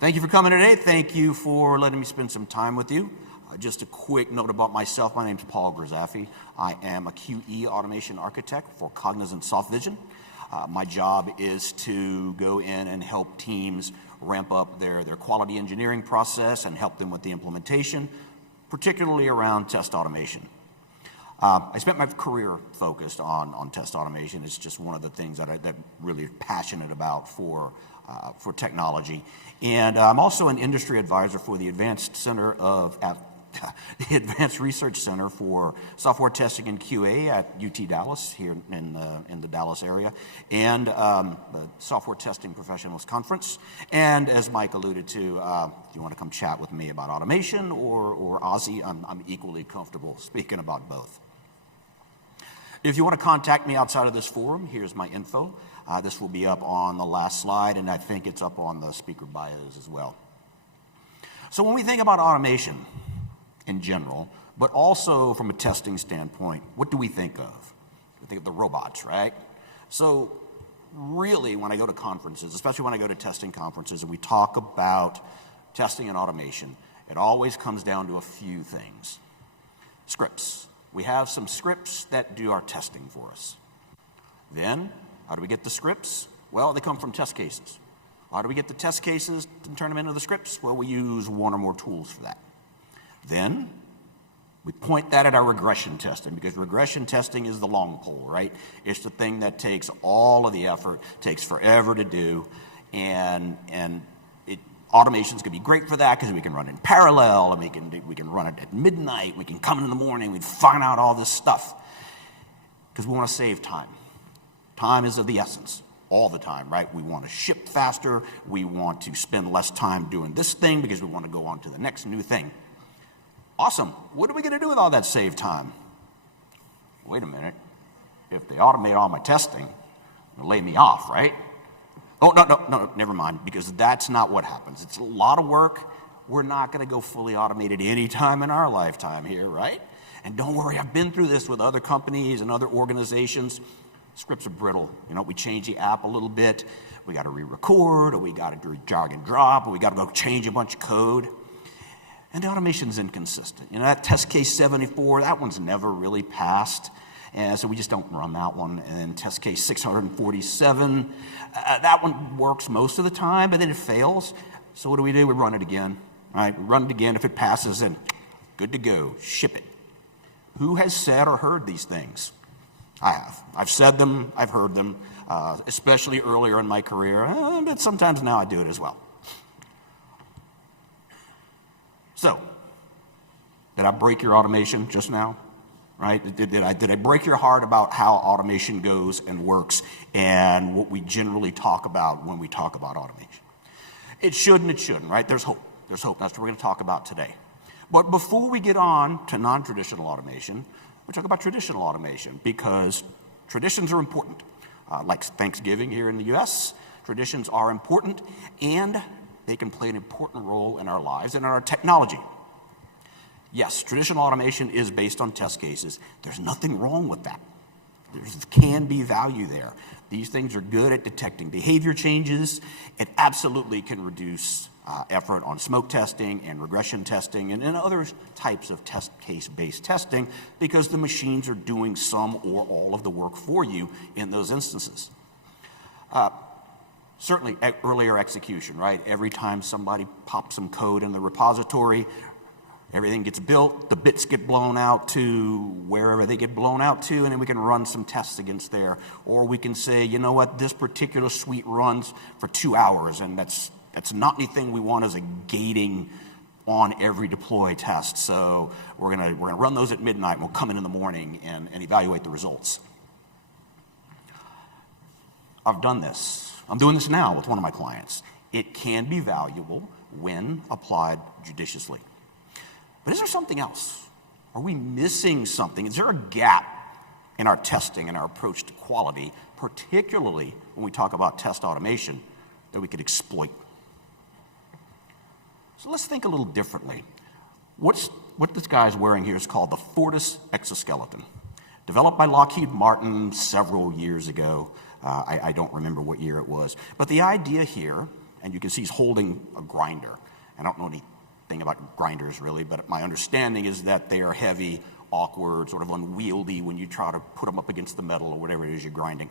Thank you for coming today. Thank you for letting me spend some time with you. Just a quick note about myself. My name is Paul Grizzaffi. I am a QE automation architect for Cognizant Soft Vision. My job is to go in and help teams ramp up their quality engineering process and help them with the implementation, particularly around test automation. I spent my career focused on test automation. It's just one of the things that I'm really passionate about for technology. And I'm also an industry advisor for the Advanced Research Center for Software Testing and QA at UT Dallas, here in the Dallas area, and the Software Testing Professionals Conference. And as Mike alluded to, if you want to come chat with me about automation or Aussie, I'm equally comfortable speaking about both. If you want to contact me outside of this forum, here's my info. This will be up on the last slide, and I think it's up on the speaker bios as well. So when we think about automation in general, but also from a testing standpoint, what do we think of? We think of the robots, right? So really, when I go to conferences, especially when I go to testing conferences, and we talk about testing and automation, it always comes down to a few things. Scripts. We have some scripts that do our testing for us. Then, how do we get the scripts? Well, they come from test cases. How do we get the test cases and turn them into the scripts? Well, we use one or more tools for that. Then, we point that at our regression testing, because regression testing is the long pole, right? It's the thing that takes all of the effort, takes forever to do, and automations can be great for that because we can run in parallel, and we can run it at midnight, we can come in the morning, we find out all this stuff, because we want to save time. Time is of the essence, all the time, right? We want to ship faster, we want to spend less time doing this thing because we want to go on to the next new thing. Awesome. What are we going to do with all that saved time? Wait a minute. If they automate all my testing, they'll lay me off, right? Oh, no, never mind, because that's not what happens. It's a lot of work. We're not going to go fully automated any time in our lifetime here, right? And don't worry, I've been through this with other companies and other organizations. Scripts are brittle. You know, we change the app a little bit. We got to re-record, or we got to do drag and drop, or we got to go change a bunch of code. And the automation's inconsistent. You know, that test case 74, that one's never really passed. And so we just don't run that one. And test case 647, that one works most of the time, but then it fails. So what do? We run it again, right? We run it again. If it passes, then good to go, ship it. Who has said or heard these things? I have. I've said them, I've heard them, especially earlier in my career, but sometimes now I do it as well. So, did I break your automation just now? Right? Did I break your heart about how automation goes and works and what we generally talk about when we talk about automation? It should and it shouldn't, right? There's hope. There's hope. That's what we're going to talk about today. But before we get on to non-traditional automation, we talk about traditional automation, because traditions are important. Like Thanksgiving here in the US, traditions are important, and they can play an important role in our lives and in our technology. Yes, traditional automation is based on test cases. There's nothing wrong with that. There can be value there. These things are good at detecting behavior changes. It absolutely can reduce effort on smoke testing and regression testing and other types of test case-based testing, because the machines are doing some or all of the work for you in those instances. Certainly earlier execution, right? Every time somebody pops some code in the repository, everything gets built, the bits get blown out to wherever they get blown out to, and then we can run some tests against there. Or we can say, you know what, this particular suite runs for 2 hours, and that's not anything we want as a gating on every deploy test. So we're gonna run those at midnight, and we'll come in the morning and evaluate the results. I've done this. I'm doing this now with one of my clients. It can be valuable when applied judiciously. But is there something else? Are we missing something? Is there a gap in our testing and our approach to quality, particularly when we talk about test automation, that we could exploit? So let's think a little differently. What this guy's wearing here is called the Fortis exoskeleton, developed by Lockheed Martin several years ago. I don't remember what year it was. But the idea here and you can see he's holding a grinder. I don't know anything about grinders really, but my understanding is that they are heavy, awkward, sort of unwieldy when you try to put them up against the metal or whatever it is you're grinding.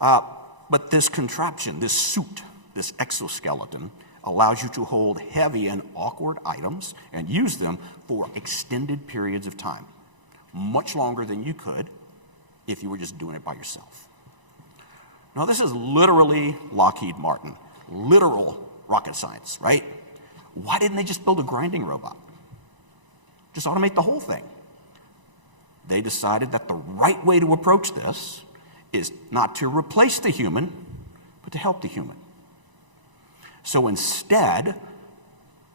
But this contraption, this suit, this exoskeleton, allows you to hold heavy and awkward items and use them for extended periods of time, much longer than you could if you were just doing it by yourself. Now, this is literally Lockheed Martin, literal rocket science, right? Why didn't they just build a grinding robot? Just automate the whole thing. They decided that the right way to approach this is not to replace the human, but to help the human. So instead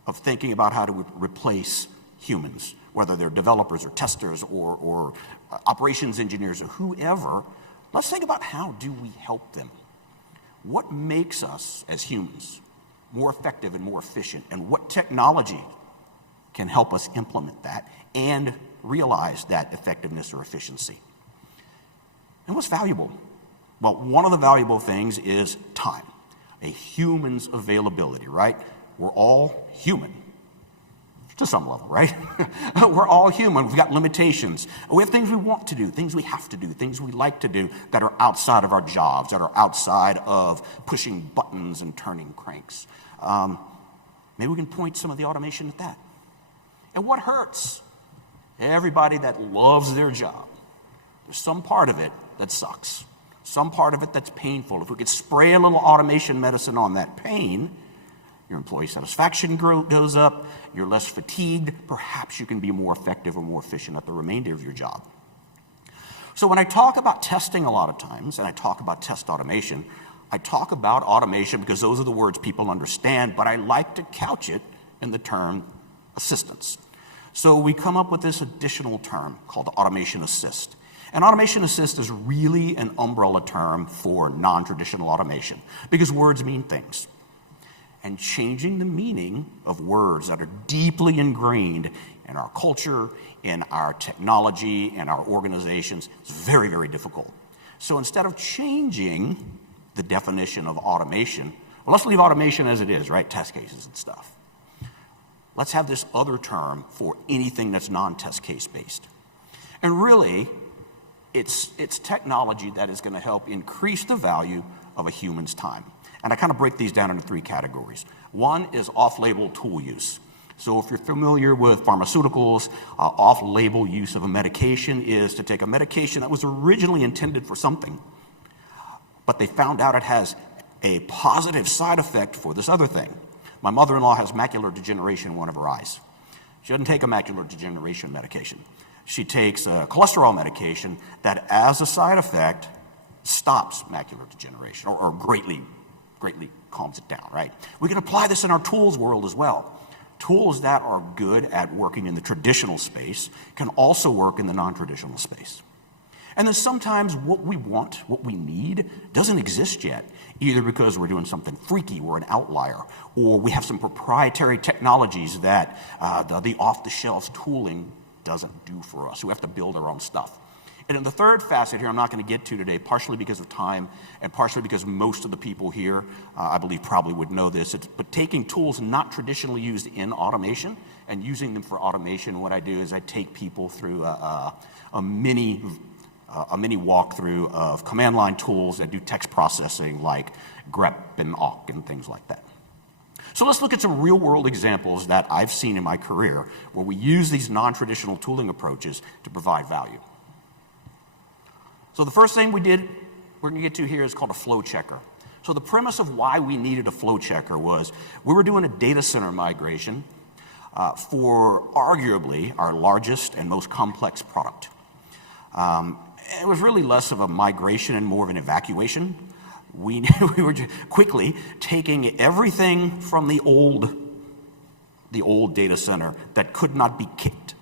of thinking about how to replace humans, whether they're developers or testers or operations engineers or whoever, let's think about how do we help them? What makes us as humans more effective and more efficient, and what technology can help us implement that and realize that effectiveness or efficiency? And what's valuable? Well, one of the valuable things is time. A human's availability, right? We're all human to some level, right? We're all human. We've got limitations. We have things we want to do, things we have to do, things we like to do that are outside of our jobs, that are outside of pushing buttons and turning cranks. Maybe we can point some of the automation at that. And what hurts? Everybody that loves their job, there's some part of it that sucks. Some part of it that's painful. If we could spray a little automation medicine on that pain, your employee satisfaction goes up, you're less fatigued, perhaps you can be more effective or more efficient at the remainder of your job. So when I talk about testing a lot of times, and I talk about test automation, I talk about automation because those are the words people understand, but I like to couch it in the term assistance. So we come up with this additional term called automation assist. And automation assist is really an umbrella term for non-traditional automation because words mean things. And changing the meaning of words that are deeply ingrained in our culture, in our technology, in our organizations is very, very difficult. So instead of changing the definition of automation, well, let's leave automation as it is, right? Test cases and stuff. Let's have this other term for anything that's non-test case based. And really, it's technology that is going to help increase the value of a human's time. And I kind of break these down into three categories. One is off-label tool use. So if you're familiar with pharmaceuticals, off-label use of a medication is to take a medication that was originally intended for something, but they found out it has a positive side effect for this other thing. My mother-in-law has macular degeneration in one of her eyes. She doesn't take a macular degeneration medication. She takes a cholesterol medication that, as a side effect, stops macular degeneration or greatly calms it down, right? We can apply this in our tools world as well. Tools that are good at working in the traditional space can also work in the non-traditional space. And then sometimes what we want, what we need, doesn't exist yet, either because we're doing something freaky, we're an outlier, or we have some proprietary technologies that the off-the-shelf tooling doesn't do for us. We have to build our own stuff. And then the third facet here I'm not going to get to today, partially because of time and partially because most of the people here, I believe, probably would know this, but taking tools not traditionally used in automation and using them for automation, what I do is I take people through a mini walkthrough of command line tools that do text processing like grep and awk and things like that. So let's look at some real-world examples that I've seen in my career where we use these non-traditional tooling approaches to provide value. So the first thing we're going to get to here is called a flow checker. So the premise of why we needed a flow checker was we were doing a data center migration for arguably our largest and most complex product. It was really less of a migration and more of an evacuation. We were quickly taking everything from the old data center that could not be kicked.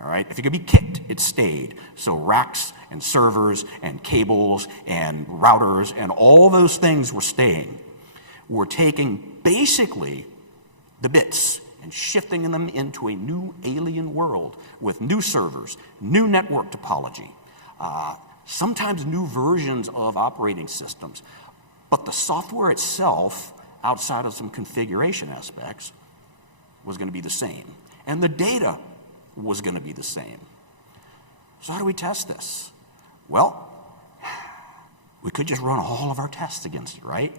All right, if it could be kicked, it stayed. So racks and servers and cables and routers and all those things were staying. We're taking basically the bits and shifting them into a new alien world with new servers, new network topology, sometimes new versions of operating systems. But the software itself outside of some configuration aspects, was going to be the same. And the data was going to be the same. So how do we test this? Well, we could just run all of our tests against it, right?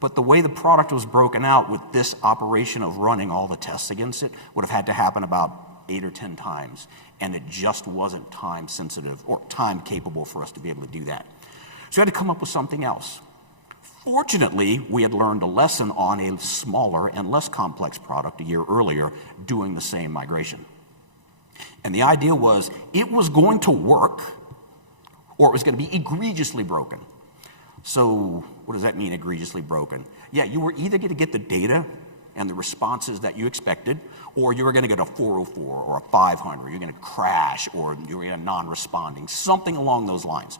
But the way the product was broken out with this operation of running all the tests against it would have had to happen about 8 or 10 times, and it just wasn't time sensitive or time capable for us to be able to do that. So we had to come up with something else. Fortunately, we had learned a lesson on a smaller and less complex product a year earlier doing the same migration. And the idea was it was going to work or it was going to be egregiously broken. So what does that mean, egregiously broken? Yeah, you were either going to get the data and the responses that you expected, or you were going to get a 404 or a 500. You're going to crash, or you're going to non-responding, something along those lines.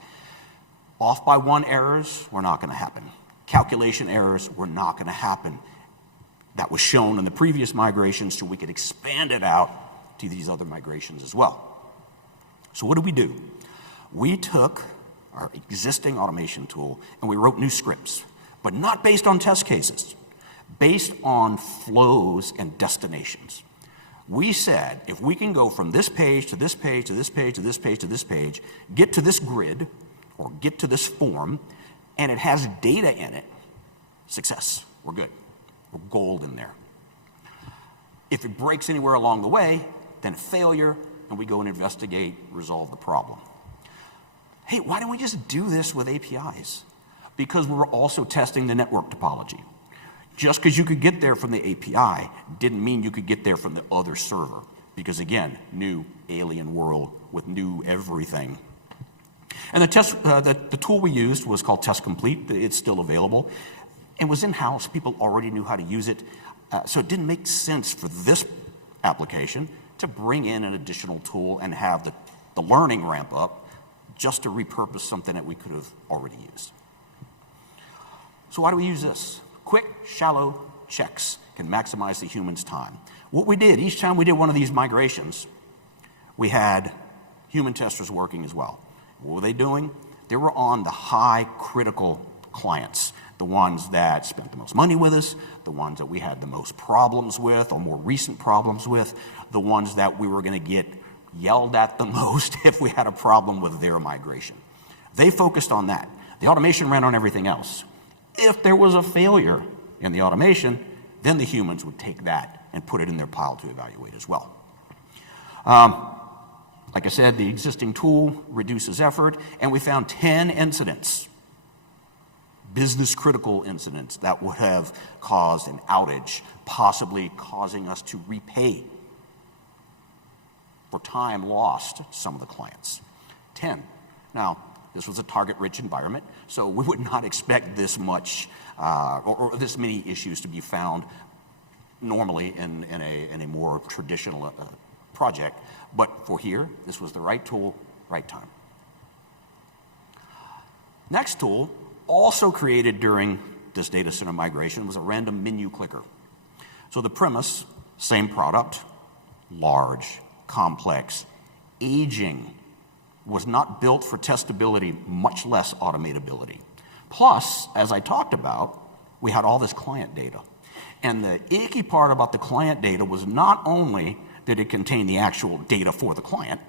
Off by one errors were not going to happen. Calculation errors were not going to happen. That was shown in the previous migrations, so we could expand it out to these other migrations as well. So what did we do? We took our existing automation tool and we wrote new scripts, but not based on test cases, based on flows and destinations. We said, if we can go from this page to this page to this page to this page to this page, get to this grid or get to this form, and it has data in it, success, we're good. We're gold in there. If it breaks anywhere along the way, then failure, and we go and investigate, resolve the problem. Hey, why don't we just do this with APIs? Because we were also testing the network topology. Just because you could get there from the API didn't mean you could get there from the other server. Because again, new alien world with new everything. And the tool we used was called Test Complete. It's still available. It was in-house. People already knew how to use it. So it didn't make sense for this application to bring in an additional tool and have the learning ramp up just to repurpose something that we could have already used. So why do we use this? Quick, shallow checks can maximize the human's time. What we did, each time we did one of these migrations, we had human testers working as well. What were they doing? They were on the high critical clients, the ones that spent the most money with us, the ones that we had the most problems with or more recent problems with, the ones that we were going to get yelled at the most if we had a problem with their migration. They focused on that. The automation ran on everything else. If there was a failure in the automation, then the humans would take that and put it in their pile to evaluate as well. Like I said, the existing tool reduces effort, and we found 10 incidents, business critical incidents that would have caused an outage, possibly causing us to repay for time lost to some of the clients. 10. Now, this was a target-rich environment, so we would not expect this much or this many issues to be found normally in a more traditional project. But for here, this was the right tool, right time. Next tool, also created during this data center migration, was a random menu clicker. So the premise, same product, large, complex, aging, was not built for testability, much less automatability. Plus, as I talked about, we had all this client data. And the icky part about the client data was not only did it contain the actual data for the client,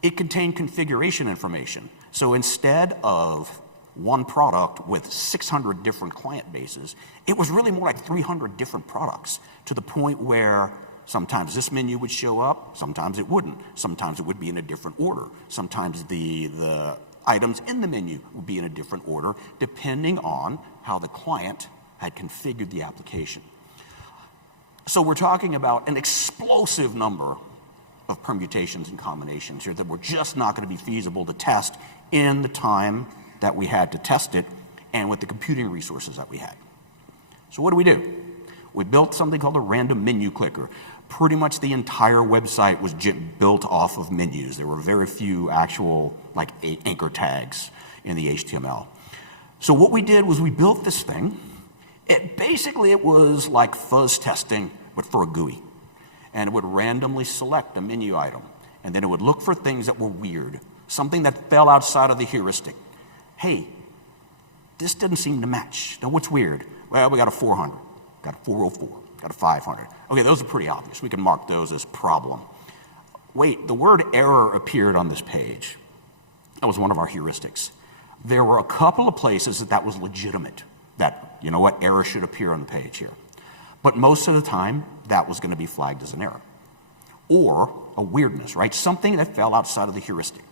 it contained configuration information. So instead of one product with 600 different client bases, it was really more like 300 different products, to the point where sometimes this menu would show up, sometimes it wouldn't. Sometimes it would be in a different order. Sometimes the items in the menu would be in a different order, depending on how the client had configured the application. So we're talking about an explosive number of permutations and combinations here that were just not going to be feasible to test in the time that we had to test it and with the computing resources that we had. So what do? We built something called a random menu clicker. Pretty much the entire website was built off of menus. There were very few actual anchor tags in the HTML. So what we did was we built this thing. It was like fuzz testing, but for a GUI. And it would randomly select a menu item. And then it would look for things that were weird, something that fell outside of the heuristic. Hey, this didn't seem to match. Now what's weird? Well, we got a 400, got a 404, got a 500. Okay, those are pretty obvious. We can mark those as problem. Wait, the word error appeared on this page. That was one of our heuristics. There were a couple of places that was legitimate, that, you know what, error should appear on the page here. But most of the time, that was going to be flagged as an error. Or a weirdness, right? Something that fell outside of the heuristic.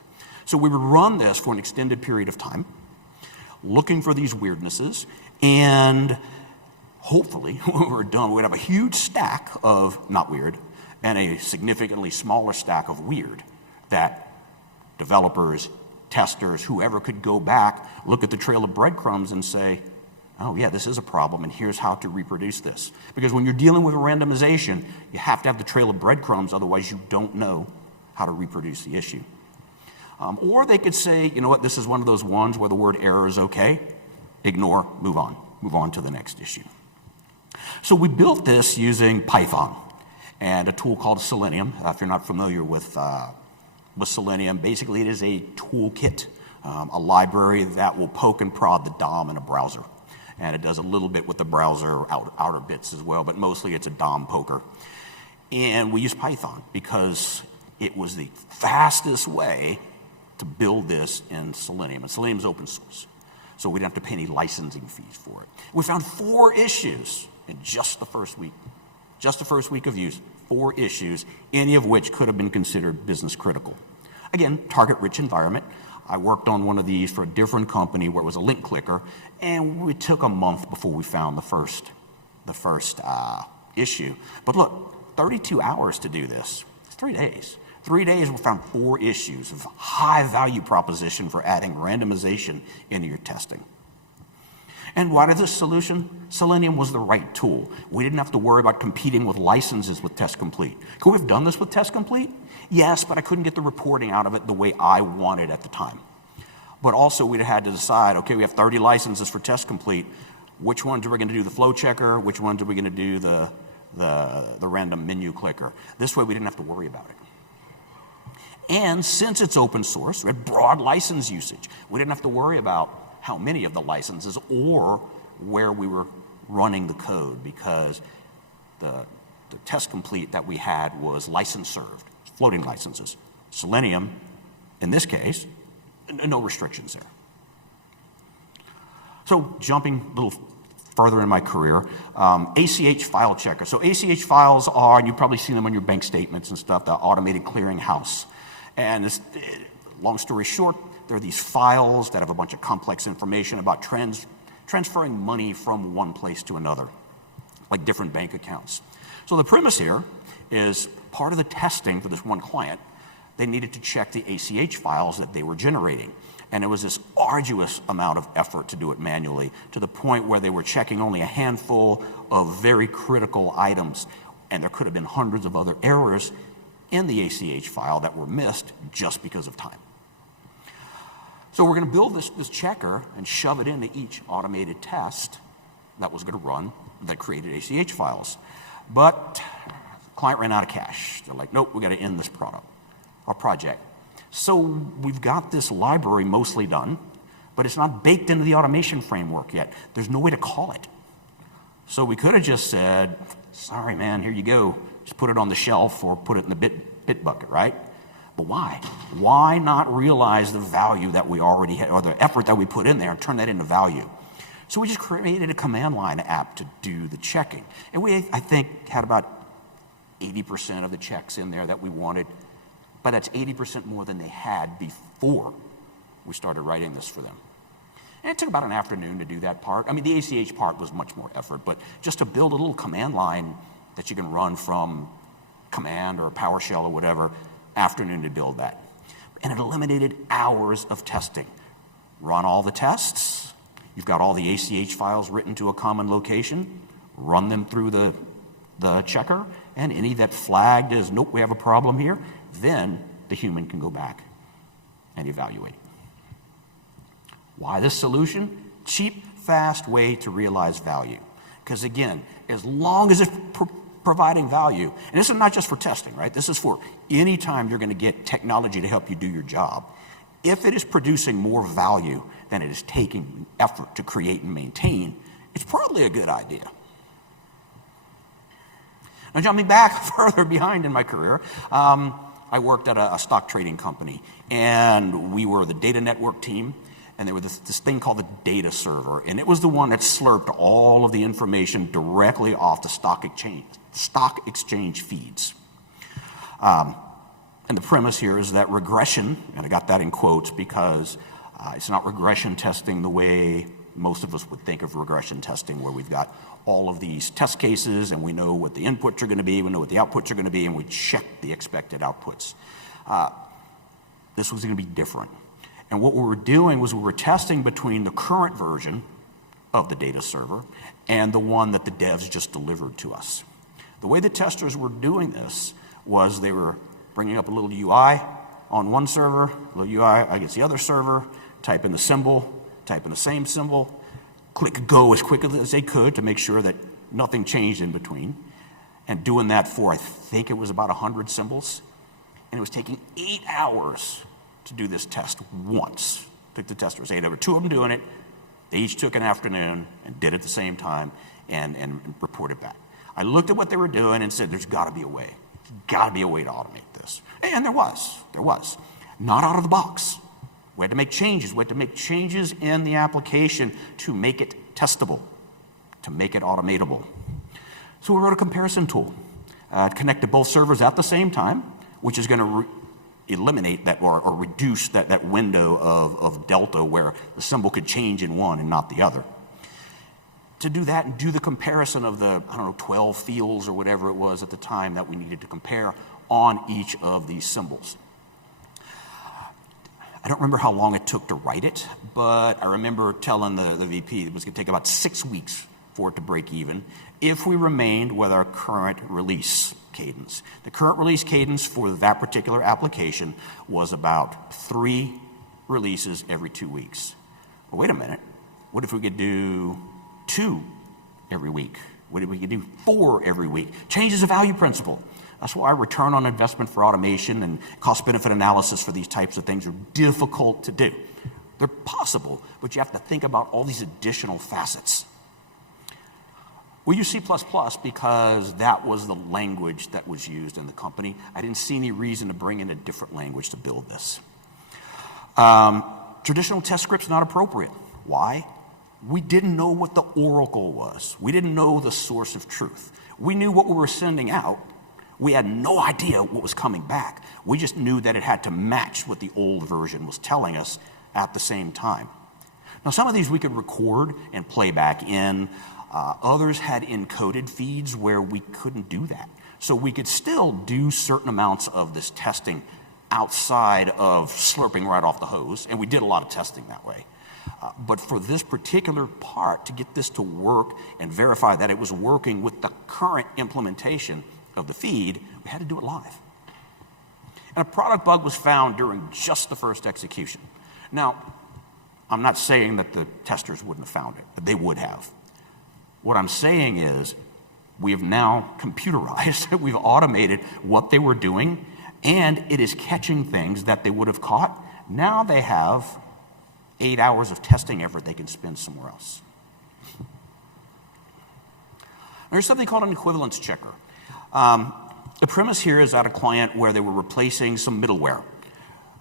So we would run this for an extended period of time, looking for these weirdnesses, and hopefully, when we're done, we'd have a huge stack of not weird, and a significantly smaller stack of weird that developers, testers, whoever could go back, look at the trail of breadcrumbs and say, oh yeah, this is a problem, and here's how to reproduce this. Because when you're dealing with randomization, you have to have the trail of breadcrumbs, otherwise you don't know how to reproduce the issue. Or they could say, you know what, this is one of those ones where the word error is okay, ignore, move on to the next issue. So we built this using Python and a tool called Selenium. If you're not familiar with Selenium, basically it is a toolkit, a library that will poke and prod the DOM in a browser. And it does a little bit with the browser outer bits as well, but mostly it's a DOM poker. And we use Python because it was the fastest way to build this in Selenium. And Selenium is open source, so we didn't have to pay any licensing fees for it. We found 4 issues in just the first week. Just the first week of use, 4 issues, any of which could have been considered business critical. Again, target-rich environment. I worked on one of these for a different company where it was a link clicker, and it took a month before we found the first issue. But look, 32 hours to do this. It's 3 days. 3 days, we found 4 issues of high value proposition for adding randomization into your testing. And why did this solution? Selenium was the right tool. We didn't have to worry about competing with licenses with Test Complete. Could we have done this with Test Complete? Yes, but I couldn't get the reporting out of it the way I wanted at the time. But also we'd have had to decide, okay, we have 30 licenses for Test Complete. Which ones are we going to do the flow checker? Which ones are we going to do the random menu clicker? This way we didn't have to worry about it. And since it's open source, we had broad license usage. We didn't have to worry about how many of the licenses or where we were running the code, because the Test Complete that we had was license served, floating licenses. Selenium, in this case, no restrictions there. So jumping a little further in my career, ACH File Checker. So ACH files are, and you've probably seen them on your bank statements and stuff, the automated clearinghouse. And long story short, there are these files that have a bunch of complex information about transferring money from one place to another, like different bank accounts. So the premise here is part of the testing for this one client, they needed to check the ACH files that they were generating. And it was this arduous amount of effort to do it manually, to the point where they were checking only a handful of very critical items. And there could have been hundreds of other errors in the ACH file that were missed just because of time. So we're going to build this checker and shove it into each automated test that was going to run that created ACH files. But the client ran out of cash. They're like, nope, we got to end this project. So we've got this library mostly done, but it's not baked into the automation framework yet. There's no way to call it. So we could have just said, sorry, man, here you go. Just put it on the shelf or put it in the bit bucket, right? But why? Why not realize the value that we already had, or the effort that we put in there, and turn that into value? So we just created a command line app to do the checking. And we, I think, had about 80% of the checks in there that we wanted, but that's 80% more than they had before we started writing this for them. And it took about an afternoon to do that part. I mean, the ACH part was much more effort, but just to build a little command line that you can run from command or PowerShell or whatever, afternoon to build that. And it eliminated hours of testing. Run all the tests. You've got all the ACH files written to a common location. Run them through the checker, and any that flagged as, nope, we have a problem here, then the human can go back and evaluate. Why this solution? Cheap, fast way to realize value. Because again, as long as it's providing value, and this is not just for testing, right? This is for any time you're going to get technology to help you do your job. If it is producing more value than it is taking effort to create and maintain, it's probably a good idea. Now, jumping back further behind in my career, I worked at a stock trading company, and we were the data network team, and there was this thing called the data server, and it was the one that slurped all of the information directly off the stock exchange feeds. And the premise here is that regression, and I got that in quotes because it's not regression testing the way most of us would think of regression testing, where we've got all of these test cases and we know what the inputs are going to be, we know what the outputs are going to be, and we check the expected outputs. This was going to be different. And what we were doing was we were testing between the current version of the data server and the one that the devs just delivered to us. The way the testers were doing this was they were bringing up a little UI on one server, a little UI against the other server, type in the symbol, type in the same symbol, click go as quickly as they could to make sure that nothing changed in between, and doing that for, I think it was about 100 symbols, and it was taking 8 hours to do this test once. Took the testers 8 hours, 2 of them doing it, they each took an afternoon and did it at the same time and reported back. I looked at what they were doing and said, there's got to be a way. There's got to be a way to automate this. And there was. Not out of the box. We had to make changes. We had to make changes in the application to make it testable, to make it automatable. So we wrote a comparison tool to connect to both servers at the same time, which is going to eliminate that or reduce that window of delta where the symbol could change in one and not the other. To do that and do the comparison of the, 12 fields or whatever it was at the time that we needed to compare on each of these symbols. I don't remember how long it took to write it, but I remember telling the VP it was going to take about 6 weeks for it to break even if we remained with our current release cadence. The current release cadence for that particular application was about 3 releases every 2 weeks. Well, wait a minute. What if we could do 2 every week? What if we could do 4 every week? Changes the value principle. That's why return on investment for automation and cost-benefit analysis for these types of things are difficult to do. They're possible, but you have to think about all these additional facets. We use C++ because that was the language that was used in the company. I didn't see any reason to bring in a different language to build this. Traditional test scripts not appropriate. Why? We didn't know what the oracle was. We didn't know the source of truth. We knew what we were sending out. We had no idea what was coming back. We just knew that it had to match what the old version was telling us at the same time. Now, some of these we could record and play back in. Others had encoded feeds where we couldn't do that. So we could still do certain amounts of this testing outside of slurping right off the hose, and we did a lot of testing that way. But for this particular part, to get this to work and verify that it was working with the current implementation of the feed, we had to do it live. And a product bug was found during just the first execution. Now, I'm not saying that the testers wouldn't have found it, but they would have. What I'm saying is we have now computerized, we've automated what they were doing, and it is catching things that they would have caught. Now they have 8 hours of testing effort they can spend somewhere else. There's something called an equivalence checker. The premise here is at a client where they were replacing some middleware.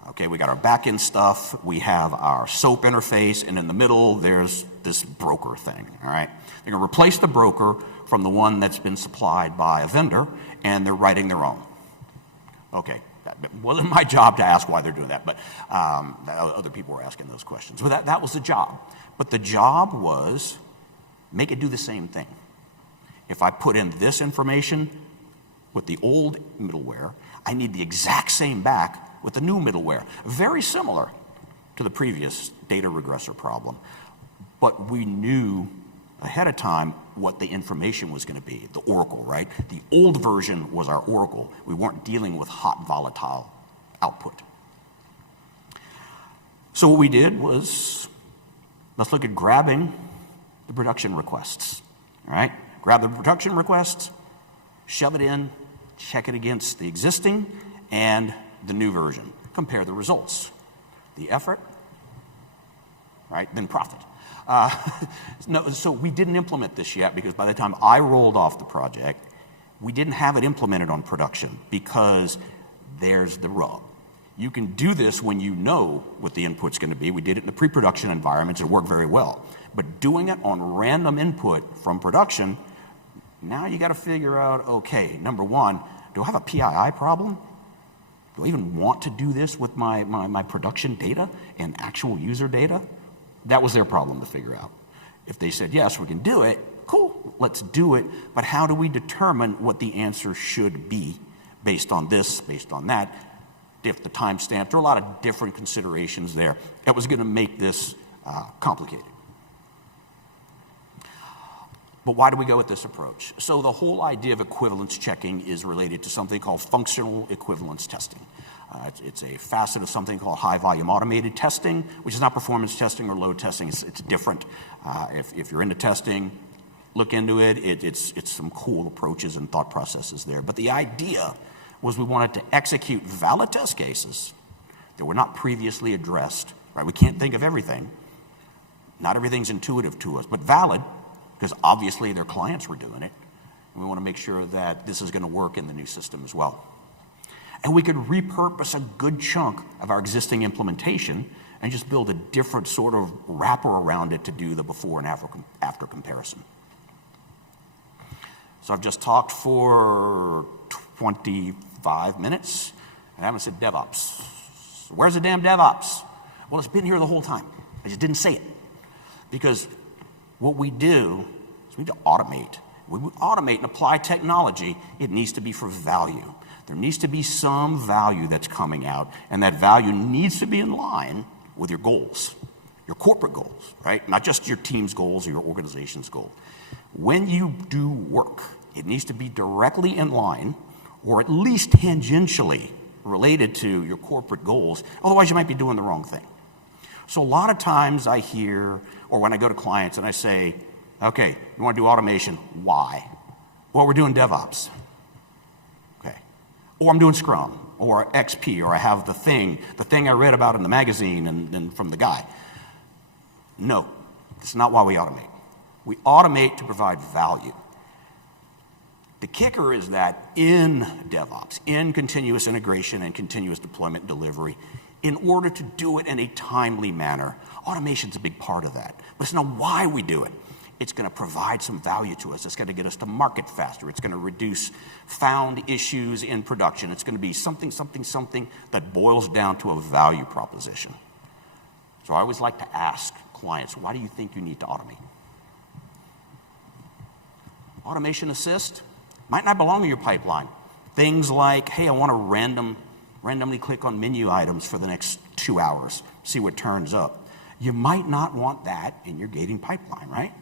Okay, we got our back-end stuff, we have our SOAP interface, and in the middle there's this broker thing, all right? They're going to replace the broker from the one that's been supplied by a vendor, and they're writing their own. Okay, that wasn't my job to ask why they're doing that, but other people were asking those questions. But that was the job. But the job was make it do the same thing. If I put in this information with the old middleware, I need the exact same back with the new middleware. Very similar to the previous data regressor problem. But we knew ahead of time what the information was going to be, the oracle, right? The old version was our oracle. We weren't dealing with hot, volatile output. So what we did was, let's look at grabbing the production requests, all right? Grab the production requests, shove it in, check it against the existing and the new version. Compare the results. The effort, right, then profit. No, so we didn't implement this yet because by the time I rolled off the project, we didn't have it implemented on production because there's the rub. You can do this when you know what the input's going to be. We did it in the pre-production environments. It worked very well. But doing it on random input from production, now you got to figure out, okay, number one, do I have a PII problem? Do I even want to do this with my production data and actual user data? That was their problem to figure out. If they said, yes, we can do it, cool, let's do it. But how do we determine what the answer should be based on this, based on that? If the timestamp, there are a lot of different considerations there. That was going to make this complicated. But why do we go with this approach? So the whole idea of equivalence checking is related to something called functional equivalence testing. It's a facet of something called high-volume automated testing, which is not performance testing or load testing. It's different. If you're into testing, look into it. It's some cool approaches and thought processes there. But the idea was we wanted to execute valid test cases that were not previously addressed. Right? We can't think of everything. Not everything's intuitive to us, but valid, because obviously their clients were doing it. And we want to make sure that this is going to work in the new system as well. And we could repurpose a good chunk of our existing implementation and just build a different sort of wrapper around it to do the before and after comparison. So I've just talked for 25 minutes, and I haven't said DevOps. Where's the damn DevOps? Well, it's been here the whole time. I just didn't say it. Because what we do is we need to automate. When we automate and apply technology, it needs to be for value. There needs to be some value that's coming out, and that value needs to be in line with your goals, your corporate goals, right? Not just your team's goals or your organization's goal. When you do work, it needs to be directly in line or at least tangentially related to your corporate goals. Otherwise, you might be doing the wrong thing. So a lot of times I hear, or when I go to clients and I say, okay, you want to do automation, why? Well, we're doing DevOps. Okay. Or I'm doing Scrum, or XP, or I have the thing I read about in the magazine and from the guy. No, that's not why we automate. We automate to provide value. The kicker is that in DevOps, in continuous integration and continuous deployment and delivery, in order to do it in a timely manner, automation's a big part of that. But it's not why we do it. It's going to provide some value to us. It's going to get us to market faster. It's going to reduce found issues in production. It's going to be something that boils down to a value proposition. So I always like to ask clients, why do you think you need to automate? Automation assist might not belong in your pipeline. Things like, hey, I want to randomly click on menu items for the next 2 hours, see what turns up. You might not want that in your gating pipeline, right?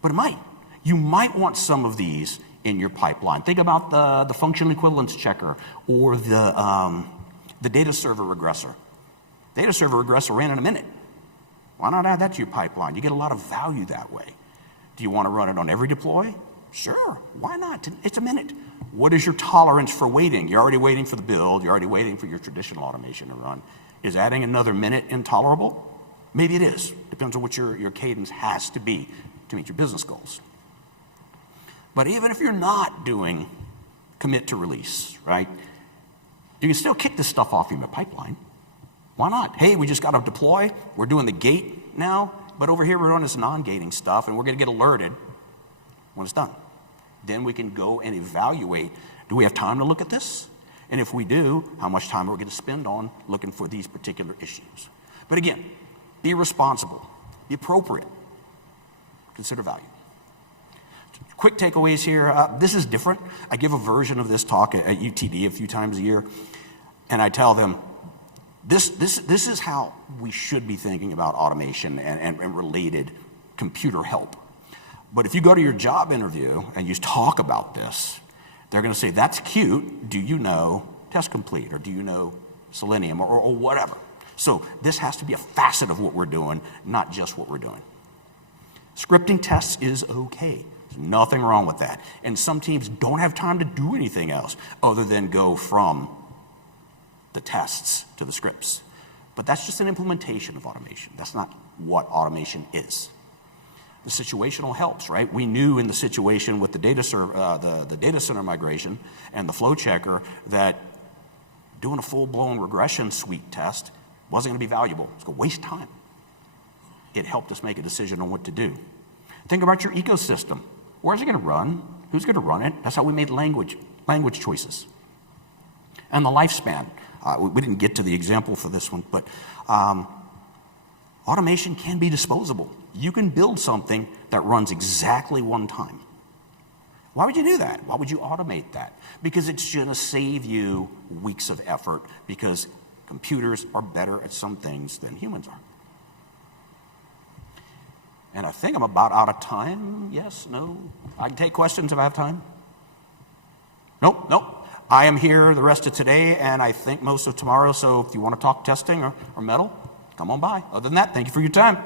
But it might. You might want some of these in your pipeline. Think about the functional equivalence checker or the data server regressor. Data server regressor ran in a minute. Why not add that to your pipeline? You get a lot of value that way. Do you want to run it on every deploy? Sure, why not? It's a minute. What is your tolerance for waiting? You're already waiting for the build. You're already waiting for your traditional automation to run. Is adding another minute intolerable? Maybe it is. Depends on what your cadence has to be to meet your business goals. But even if you're not doing commit to release, right, you can still kick this stuff off in the pipeline. Why not? Hey, we just got to deploy. We're doing the gate now, but over here we're doing this non-gating stuff, and we're going to get alerted when it's done. Then we can go and evaluate, do we have time to look at this? And if we do, how much time are we going to spend on looking for these particular issues? But again, be responsible, be appropriate, consider value. Quick takeaways here. This is different. I give a version of this talk at UTD a few times a year, and I tell them, this is how we should be thinking about automation and related computer help. But if you go to your job interview and you talk about this, they're going to say, that's cute. Do you know Test Complete? Or do you know Selenium or whatever? So this has to be a facet of what we're doing, not just what we're doing. Scripting tests is okay. There's nothing wrong with that. And some teams don't have time to do anything else other than go from the tests to the scripts. But that's just an implementation of automation. That's not what automation is. The situational helps, right? We knew in the situation with the data center migration and the flow checker that doing a full-blown regression suite test wasn't going to be valuable. It's going to waste time. It helped us make a decision on what to do. Think about your ecosystem. Where's it going to run? Who's going to run it? That's how we made language choices. And the lifespan. We didn't get to the example for this one, but automation can be disposable. You can build something that runs exactly one time. Why would you do that? Why would you automate that? Because it's going to save you weeks of effort, because computers are better at some things than humans are. And I think I'm about out of time. Yes, no? I can take questions if I have time. Nope. I am here the rest of today, and I think most of tomorrow, so if you want to talk testing or metal, come on by. Other than that, thank you for your time.